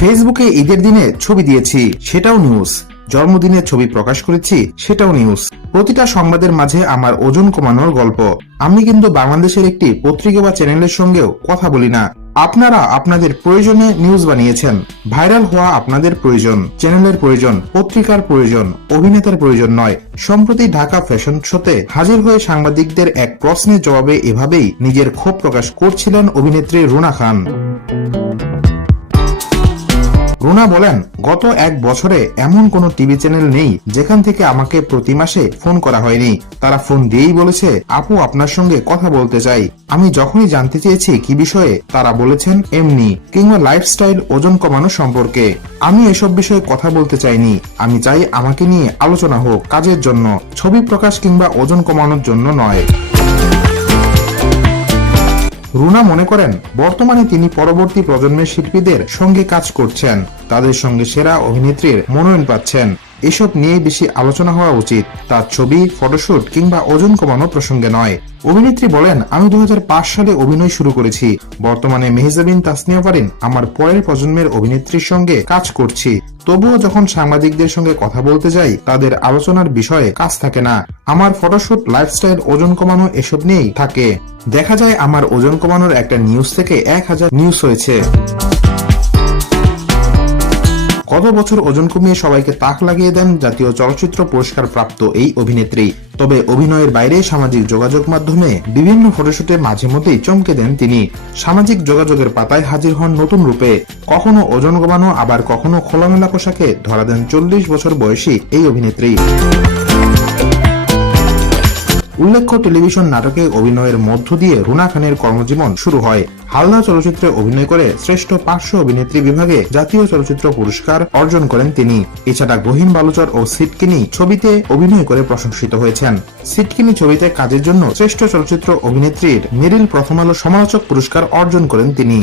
ফেসবুকে ঈদের দিনে ছবি দিয়েছি, সেটাও নিউজ জন্মদিনের ছবি প্রকাশ করেছি, সেটাও নিউজ প্রতিটা সংবাদের মাঝে আমার ওজন কমানোর গল্প। আমি কিন্তু বাংলাদেশের একটি পত্রিকা বা চ্যানেলের সঙ্গেও কথা বলি না। আপনারা আপনাদের প্রয়োজনে নিউজ বানিয়েছেন। ভাইরাল হওয়া আপনাদের প্রয়োজন। চ্যানেলের প্রয়োজন, পত্রিকার প্রয়োজন, অভিনেতার প্রয়োজন নয়। সম্প্রতি ঢাকা ফ্যাশন শোতে হাজির হয়ে সাংবাদিকদের এক প্রশ্নের জবাবে এভাবেই নিজের ক্ষোভ প্রকাশ করছিলেন অভিনেত্রী রুনা খান। রুনা বলেন, গত এক বছরে এমন কোনো টিভি চ্যানেল নেই যেখান থেকে আমাকে প্রতি মাসে ফোন করা হয়নি। তারা ফোন দিয়েই বলেছে, আপু, আপনার সঙ্গে কথা বলতে চাই। আমি যখনই জানতে চেয়েছি কি বিষয়ে, তারা বলেছেন এমনি, কিংবা লাইফস্টাইল, ওজন কমানো সম্পর্কে। আমি এসব বিষয়ে কথা বলতে চাইনি। আমি চাই আমাকে নিয়ে আলোচনা হোক, কাজের জন্য, ছবি প্রকাশ কিংবা ওজন কমানোর জন্য নয়। রুনা মনে করেন, বর্তমানে তিনি পরবর্তী প্রজন্মের শিল্পীদের সঙ্গে কাজ করছেন। তাদের সঙ্গে সেরা অভিনেত্রীর মনোনয়ন পাচ্ছেন। এসব নিয়ে বেশি আলোচনা হওয়া উচিত। তার ছবি, ফটোশুট কিংবা ওজন কমানো প্রসঙ্গে নয়। অভিনেত্রী বলেন, আমি দু হাজার পাঁচ সালে অভিনয় শুরু করেছি। বর্তমানে মেহজাবিন তাসনিয়া পারিন আমার পরের প্রজন্মের অভিনেত্রীর সঙ্গে কাজ করছি। তবুও যখন সাংবাদিকদের সঙ্গে কথা বলতে যাই, তাদের আলোচনার বিষয়ে কাজ থাকে না। আমার ফটোশুট, লাইফস্টাইল, ওজন কমানো এসব নিয়েই থাকে। দেখা যায়, আমার ওজন কমানোর একটা নিউজ থেকে এক হাজার নিউজ হয়েছে। গত বছর ওজন কমিয়ে সবাইকে তাক লাগিয়ে দেন জাতীয় চলচ্চিত্র পুরস্কার প্রাপ্ত এই অভিনেত্রী। তবে অভিনয়ের বাইরে সামাজিক যোগাযোগ মাধ্যমে বিভিন্ন ফটোশুটে মাঝে মধ্যেই চমকে দেন তিনি। সামাজিক যোগাযোগের পাতায় হাজির হন নতুন রূপে। কখনো ওজন কমানো, আবার কখনো খোলামেলা পোশাকে ধরা দেন চল্লিশ বছর বয়সী এই অভিনেত্রী। উল্লেখ্য টেলিভিশন নাটকে অভিনয়ের মধ্য দিয়ে রুনা খানের কর্মজীবন শুরু হয়। হালদা চলচ্চিত্রে অভিনয় করে শ্রেষ্ঠ পার্শ্ব অভিনেত্রী বিভাগে জাতীয় চলচ্চিত্র পুরস্কার অর্জন করেন তিনি। এছাড়া গহীন বালুচর ও সিটকিনি ছবিতে অভিনয় করে প্রশংসিত হয়েছেন। সিটকিনি ছবিতে কাজের জন্য শ্রেষ্ঠ চলচ্চিত্র অভিনেত্রীর মেরিল প্রথম আলো সমালোচক পুরস্কার অর্জন করেন তিনি।